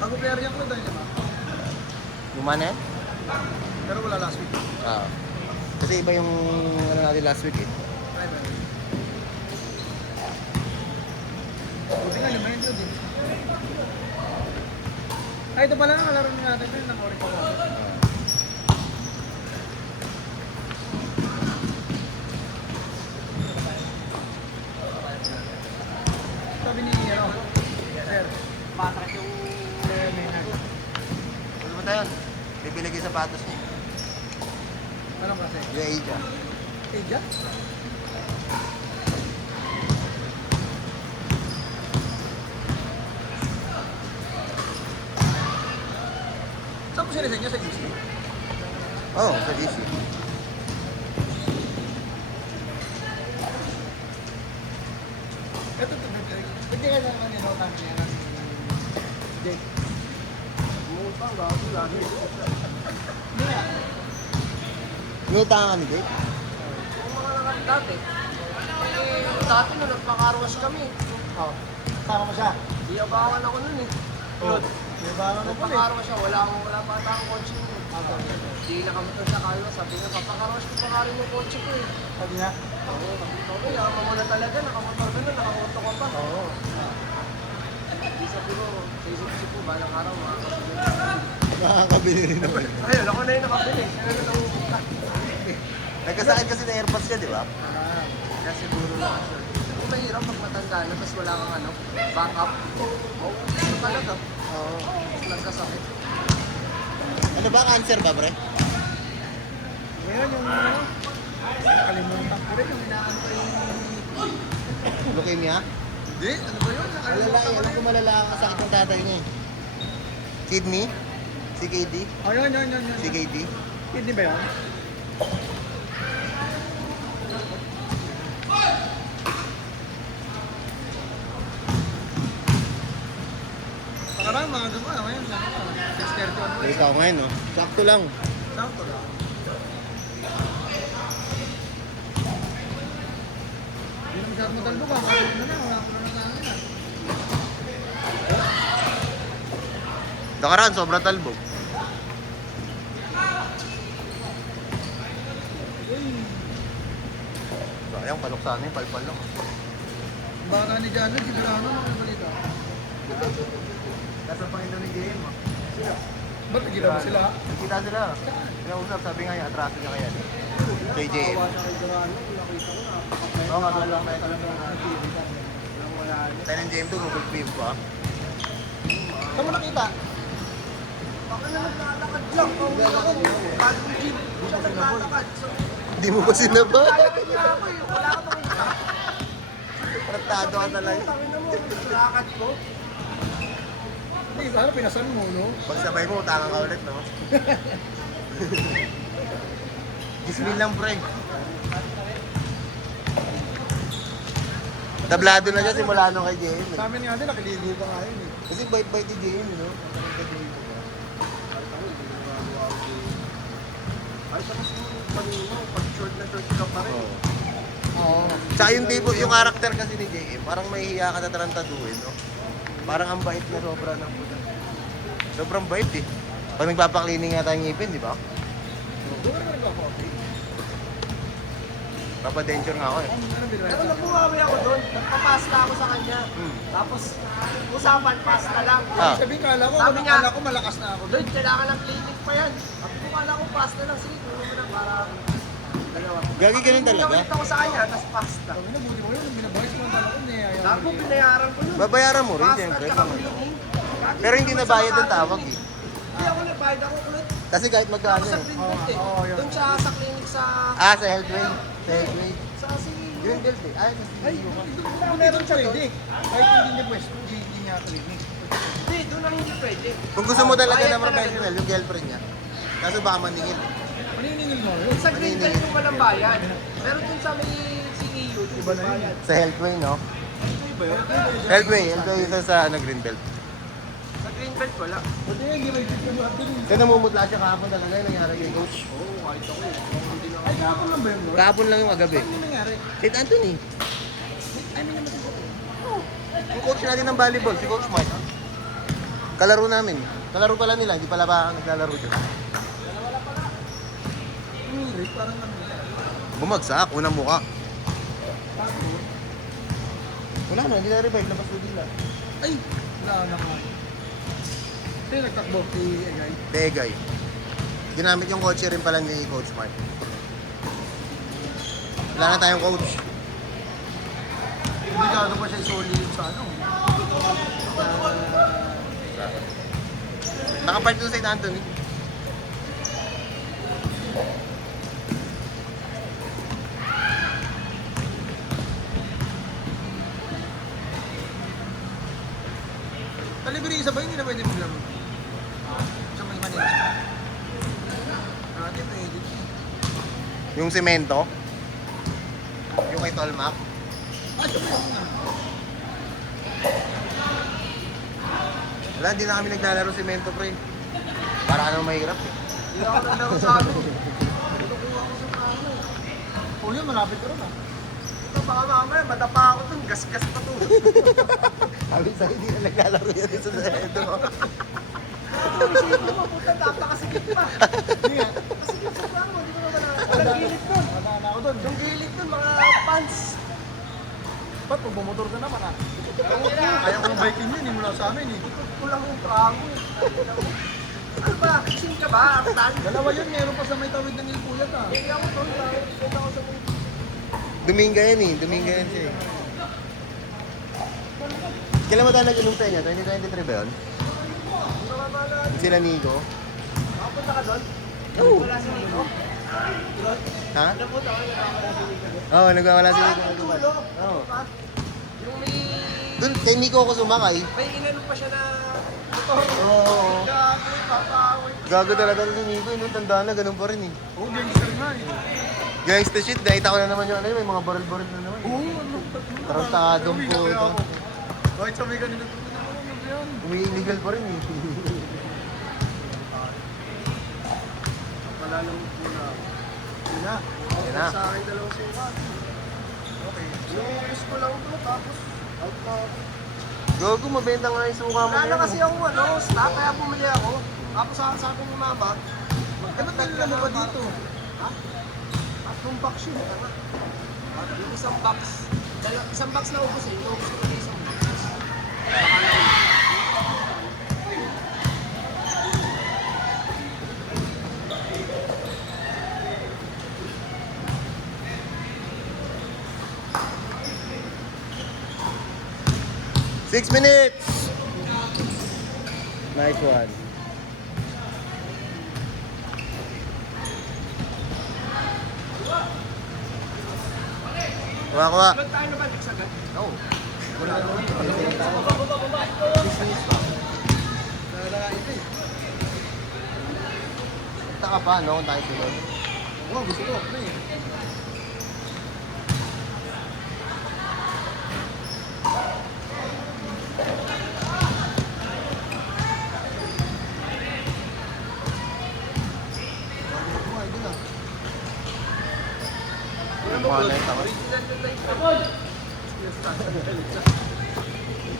Bago player yan ko dahil naman. Gumana yan? Pero wala last week. Oo. Kasi iba yung ano natin last week eh. Buti nga, lima yun din. Ay, ito pala ang laro natin yun ng Orico. Sabi ni, ano, sir, patrak yung maynard. Ano ba tayo? Bibili kayo sapatos niya. Anong klase? Yung Aja. Eja? Saan po sinisin niya sa GC? Oo, oh, sa GC. Ito, pwede ka na kanino kami yan ang Jake. Mutang bago lagi. Hindi nga. Inutangan ka ni Jake? Yung mga nakat dati. Dati nung nagpakarwas kami. Oo. Sama mo siya. Iyabangan ako nun eh. Yun. May balang mo pala Nagpakarwas siya. Wala pa ata akong kotse nun. Hindi na kami ito sa kalwa. Sabi niya, papakarwas ko pa nga rin yung kotse ko eh. Sabi niya? Oo, sabi ko, yaman mo na talaga. Nakamotor ka na, nakamoto ka pa. Oo. Di sabi ko, sa isip ko, balang araw makakasagin. Nakakabili rin naman. Ayun, ako na yung nakabili. Siya na nangungka. Nagkasakit kasi na airpods siya, di ba? Kaya siguro lang siya. Kung mahirap pag matanda na, tapos wala kang ano, backup. Oo, ito talaga. Oo. Tapos nagkasakit. Ano ba? Cancer ba, pre? Ngayon yung ano, nakalimutan ko rin yung inaan ko yung... Leukemia? Hindi, ano ba yun? Malala eh. Alam ko malala ang sakit ng tatay niya eh. Kidney? CKD? Oh, yun. CKD? Hindi ba yun? Pakarang mga gama, ngayon, 6:31 mo. Ikaw ngayon, no? Sakto lang. Sakto lang. Hindi na masyadong matalbo ka, makakit mo na, wala ko na sa akin. Nakaraan, sobrang talbog. Sayang, paluksan yung palpal lang. Baka ni Jano, sigurado mga balita. Nasa Panginoon ni JM, ah. Ba't nagila mo sila? Kita sila. Kinausap, sabi nga niya, atraso niya kaya. Kay JM. Oo nga, doon lang tayo talaga. Tayo ng JM to, Google Pay pa. Saan mo nakita? Baka na naglalakad lang. Pauwi ako. Bagong gym. Hindi siya naglalakad. So, Hindi mo ba sinaba? lalakad niya ako eh. Wala ka bang Tratado ka talaga. Sabi na mo, lakad ko. Hindi, ano pinasan mo, no? Pag sabay mo, utangan ka ulit, no? Gismin lang, pre. Tablado na siya simula nung kay JM. Sa amin nga din, nakiligo pa nga yun eh. Kasi bait-bait ni JM, no? Ay, tapos yung kanino, pag short na short ka pa rin. Oo. Tsaka yung tipo, yung karakter kasi ni JM, parang mahihiya ka na tarantaduhin, no? Parang ang bait na sobra ng puta. Sobrang bait eh. Pag nagpapaklining nga tayong ngipin, di ba? Doon ka naman nagpa-coffee. Papadenture nga ako eh. Ano binibenta? Pero nung bumawi ako doon, nagpapasta ako sa kanya. Tapos, usapan, pasta lang. Ah. Sabi kala ko, Sabi niya, kala ko malakas na ako. Lloyd, kailangan ng clinic pa yan. Sabi ko, kala ko pasta lang. Sige, tulong mo na para dalawa. Gagi ganun talaga? Pinaulit ako sa kanya, tapos pasta. Sabi na, buti mo yun, binabayas mo ang kala ko, niyayayari. Dako, binayaran ko yun. Babayaran mo rin, Pasta siyempre. at saka cleaning. Pero hindi na bayad ang tawag eh. Hindi ako nagbayad ako ulit. Kasi kahit Ako magkano sa eh. Greenbelt eh. Oo, yun. Doon siya sa clinic sa... Ah, sa Healthway. Sa Healthway. Sa si... Greenbelt eh. Ay, Ay, kung meron siya pwede. Kahit hindi niya pwesto, hindi niya clinic. Hindi, doon ang hindi pwede. kung gusto mo talaga Bayad ng professional, yung girlfriend niya. Kaso baka maningil. Ano yung ningil mo yun? Sa Greenbelt yung walang bayad. Pero dun sa may CEU, Iba na yun. bayad. Sa Healthway, no? Iba yun. Healthway isa sa ano, Greenbelt. Sa green belt wala. Buti nga, hindi may video mo atin. Kaya namumutla siya kahapon talaga yung nangyari kay coach. Oo, kahit ako eh. Hindi na Ay, kahapon lang ba yun, Lord? Kahapon lang yung agabi. Ano nangyari? St. Anthony. Ay, may naman ito. Yung coach natin ng volleyball, si Coach Mike. Kalaro namin. Kalaro pala nila, hindi pala ba naglalaro dyan. Umirit, parang ano. Bumagsak, unang muka. Tapos, Wala na, hindi na revive, labas na nila. ay, wala na nga. Ito yung nagtakbo si Egay. Tegay. Ginamit yung coach rin pala ni Coach Mark. Wala na tayong coach. Obligado pa siya isoli yun sa ano. Nakapart doon sa St. Anthony. Kalibre isa ba hindi na pwede maglaro? Sa may Manila. Dati pwede. Yung semento. Yung kay Tolmap. Ah, ito ba yun? Wala, hindi na kami naglalaro semento, pre. Para ka naman mahirap eh. Hindi ako nagdaro sa ano. Nakukuha ko sa ano. Oh, yun, malapit ka rin ah. Ito baka mamaya, madapa ako dun. Gas-gas pa to. Sabi sa hindi na naglalaro yan sa semento. Ito, isipin mo, puta, napakasikip pa. Hindi nga. Kasikip sa plano, hindi ko naman walang gilid dun. Nadaan ako dun. Yung gilid dun, mga pants. Ba't pag bumotor ka naman ah? Kaya kong biking yun, hindi mo lang sa amin eh. Kulang yung trago. Ano ba? Fishing ka ba? Artan? Dalawa yun, meron pa sa may tawid ng Ilpuyat ah. Hindi ako to. Hindi ako sa mga. Dominga yan eh. Dominga yan siya eh. Kailan mo tayo nag-inom sa inyo? 2023 ba yun? Sila Nico? Nakapunta ka doon? Oo. Wala si Nico? Ha? Napunta ka doon? Oo, nagwawala si Nico. Tulo? Oo. Yung may... Doon, kay Nico ako sumakay. May inanong pa siya na... Oo. Gago, papaaway. Gago talaga si Nico. Nung tanda na, ganun pa rin eh. Oo, gangster nga eh. Gangsta shit, nakita ko na naman yung ano yun, may mga baril-baril na naman. Oo, ano? Tarantadong po ito. Bakit sabi kanina, ano yan? Umi-illegal pa rin eh. Palalamog muna. Yun na. Yan na. Sa akin dalawang sukat. Okay. Inuubos ko lang ito, tapos out na ako. Gago, mabenta nga yung suka mo Wala na na yan. kasi ako ano, stock, kaya bumili ako. Tapos sa akin ni mama, Eh, ba't nila mo ba dito? Ha? Tatlong box yun. Tama. Yung isang box. Isang box na ubos eh. Inuubos ko yung isang box. Baka lang. Six minutes! Nice one. Kuha. Ilan tayo na ba next agad? Oo. Taka pa, no? Kung tayo sunod. Oo, gusto ko. Pre. Mukha na yung tama. Original yung light na.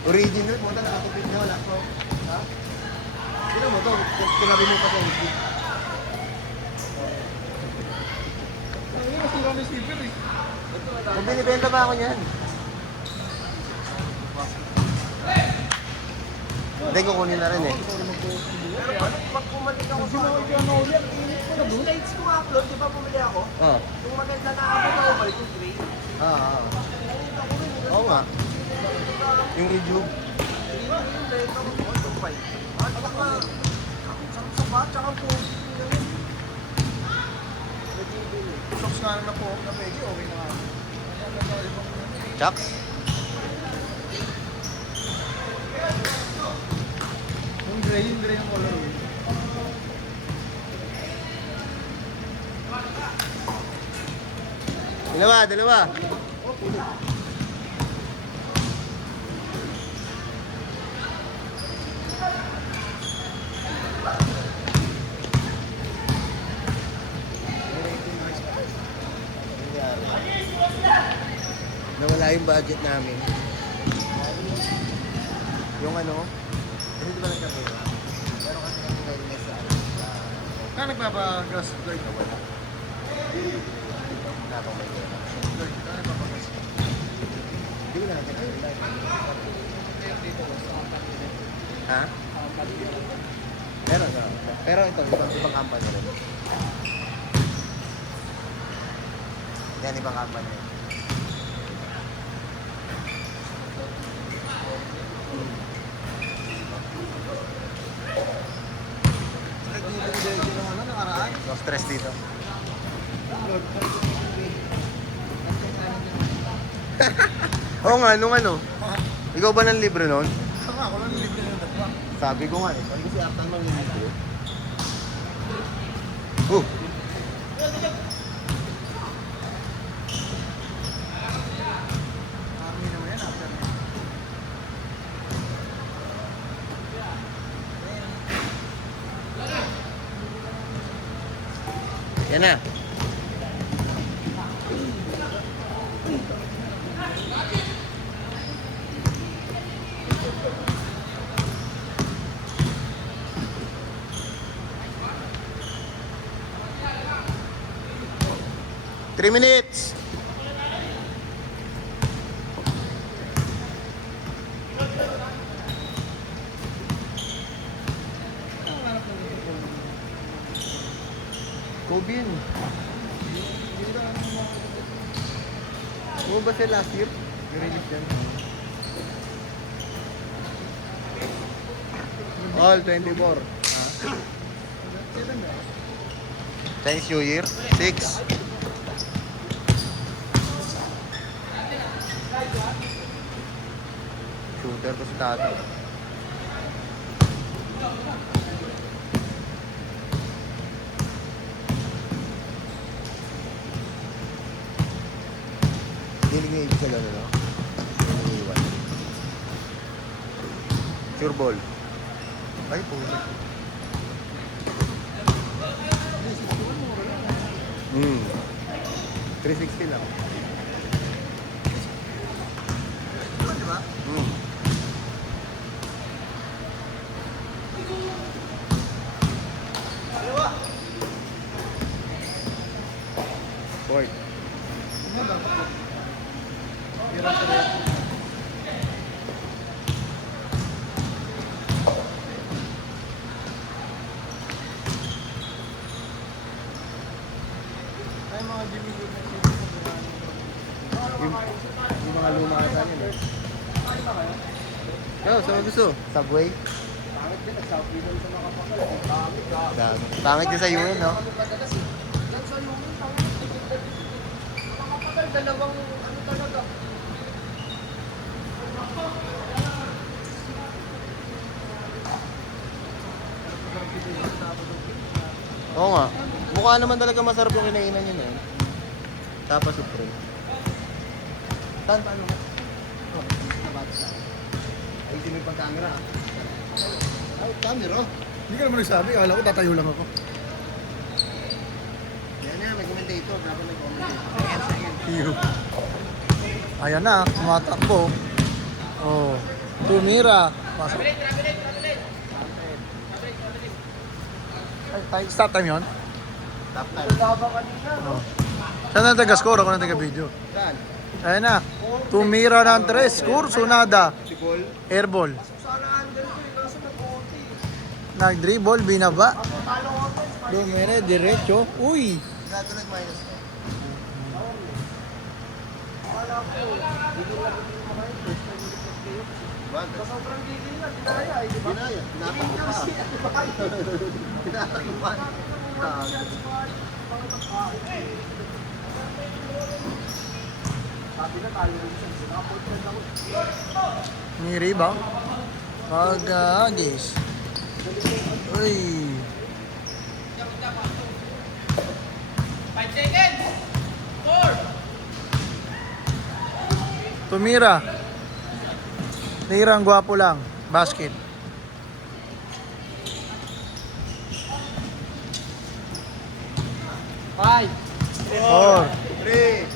Original, mo na nakatipid na wala ko. Ha? Sino mo to? Tinabi mo pa sa hindi. Ano yung masura ni Silver eh? Kung binibenta ba ako niyan? Hindi, kukunin na rin eh. Pero pag bumalik ako sa ano, Ano ulit? Init ko na yung doon. slides ko upload, di ba bumili ako? Oo. Yung maganda na abot ako ba, yung gray. Oo. Oo nga. Yung review. Yung benta ko, yung white. At saka, sa ba, tsaka po, Socks nga na po na pwede, okay na nga. Chucks? Yung gray yung color. Dalawa. yung budget namin. Yung ano, hindi ba nagkakaroon? Pero kasi kami ngayon na sa Kaya nagpapagas guard na wala. wala pang may gano'n. Guard, kaya nagpapagas. Hindi ko na nagkakaroon live. Dito, sa company rin. Ha? Meron. Pero ito, ibang company rin. Yan, ibang company. Nag-i-direct yung ano, nakaraan. No stress dito. Lord, Oo nga, nung ano. Ikaw ba ng libre nun? Saka ako lang libre ng dagwa. Sabi ko nga eh. Sabi ko si Artan mang libre. Army naman yan, after na. Yan na. Three minutes. Kobe yun. Ano ba siya last year? I-release yan. All 24. Chinese New Year? 6. Shooter ko si Tato. Hiling niya ibig sa gano'n, no? Iniiwan. Sure ball. Ay, po. 360 lang. Diba? Ford. Ano ba? Hirap sa rin. Ay, mga Jimmy Good na sila. Yung mga luma ata yun eh. Ay, ba kayo? Yo, saan gusto? Subway? Pangit din, nagsabi doon sa mga kapakal. Ang dami ka. Dami. Pangit din sa UN, no? Kami padalas eh. Yan sa yung mga kapatid, dalawang ano talaga. Oo nga. Mukha naman talaga masarap yung kinainan yun eh. Tapa Supreme. Saan paano nga? Oh, ay, sino yung pag-camera ah? Ay, camera. Hindi ka naman nagsabi. Akala ko tatayo lang ako. Yan na, may commentator. Dapat may commentator. Ayan na, tumatakbo. Oh, tumira. Pasok. Ay, start time yun? Top time. Laba kanina. Oh. Saan na taga-score? Ako na taga-video. Saan? Ayan na. Tumira ng 3. Score, sunada. Si Paul. Airball. Sana andun ko yung nasa nag-OT. Nag-dribble, binaba. Talo ko ito. Dumire, diretso. Uy! Nato nag-minus na. Wala ko. Hindi lang ito yung mga ito. Wag. Sobrang gigil na, dinaya eh, di ba? Binaya. Tinatakbo pa. Tinatakbo pa. Sabi na tayo rin siya. Nakapunta ako. May rebound. Pag-agis. Uy! 5 seconds! 4! Tumira. Tira ang gwapo lang. Basket. Five. 4. 3,